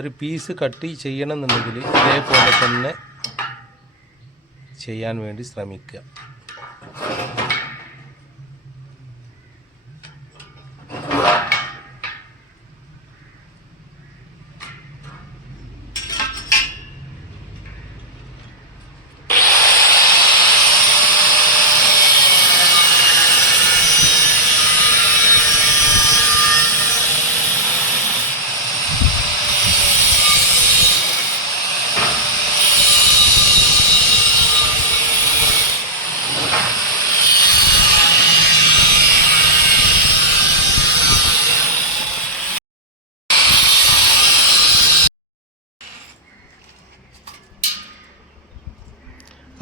ഒരു piece cut ചെയ്യണമെന്നുണ്ടെങ്കിൽ ഇതേപോലെ തന്നെ ചെയ്യാൻ വേണ്ടി ശ്രമിക്കുക.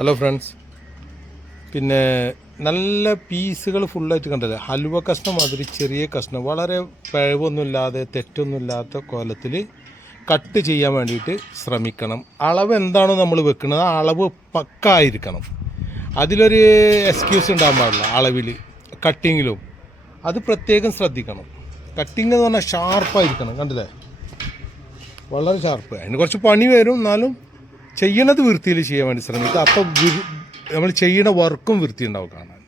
ഹലോ ഫ്രണ്ട്സ്, പിന്നെ നല്ല പീസുകൾ ഫുള്ളായിട്ട് കണ്ടല്ലേ, ഹലുവ കഷ്ണം മാതിരി ചെറിയ കഷ്ണം, വളരെ പിഴവൊന്നുമില്ലാതെ തെറ്റൊന്നുമില്ലാത്ത കോലത്തിൽ കട്ട് ചെയ്യാൻ വേണ്ടിയിട്ട് ശ്രമിക്കണം. അളവ് എന്താണോ നമ്മൾ വെക്കുന്നത് ആ അളവ് പക്ക ആയിരിക്കണം. അതിലൊരു എക്സ്ക്യൂസ് ഉണ്ടാകാൻ പാടില്ല. അളവിൽ കട്ടിങ്ങിലും അത് പ്രത്യേകം ശ്രദ്ധിക്കണം. കട്ടിങ് എന്ന് പറഞ്ഞാൽ ഷാർപ്പായിരിക്കണം. കണ്ടില്ലേ, വളരെ ഷാർപ്പ്. അതിന് കുറച്ച് പണി വരും, എന്നാലും ചെയ്യണത് വൃത്തിയിൽ ചെയ്യാൻ വേണ്ടി ശ്രമിക്കുക. അപ്പോൾ നമ്മൾ ചെയ്യുന്ന വർക്കും വൃത്തി ഉണ്ടാവും കാണാൻ.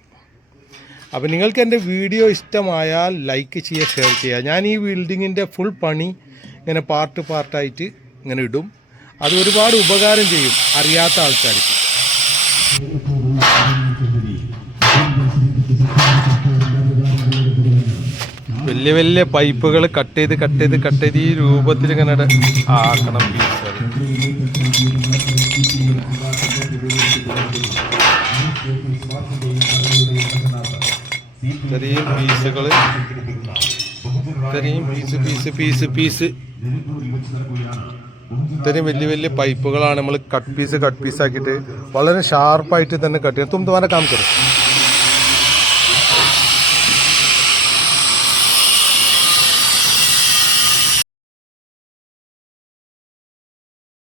അപ്പോൾ നിങ്ങൾക്ക് എൻ്റെ വീഡിയോ ഇഷ്ടമായാൽ ലൈക്ക് ചെയ്യുക, ഷെയർ ചെയ്യുക. ഞാൻ ഈ ബിൽഡിങ്ങിൻ്റെ ഫുൾ പണി ഇങ്ങനെ പാർട്ടായിട്ട് ഇങ്ങനെ ഇടും. അത് ഒരുപാട് ഉപകാരം ചെയ്യും അറിയാത്ത ആൾക്കാർക്ക്. വലിയ വലിയ പൈപ്പുകൾ കട്ട് ചെയ്ത് ഈ രൂപത്തിൽ ഇങ്ങനെ ആക്കണം പീസുകൾ. ഇത്രയും പീസുകൾ, ഇത്രയും പീസ് ഇത്രയും വലിയ പൈപ്പുകളാണ് നമ്മൾ കട്ട് പീസ് ആക്കിയിട്ട് വളരെ ഷാർപ്പായിട്ട് തന്നെ കട്ട് ചെയ്യാം. തും തുമാരെ കാം കरो.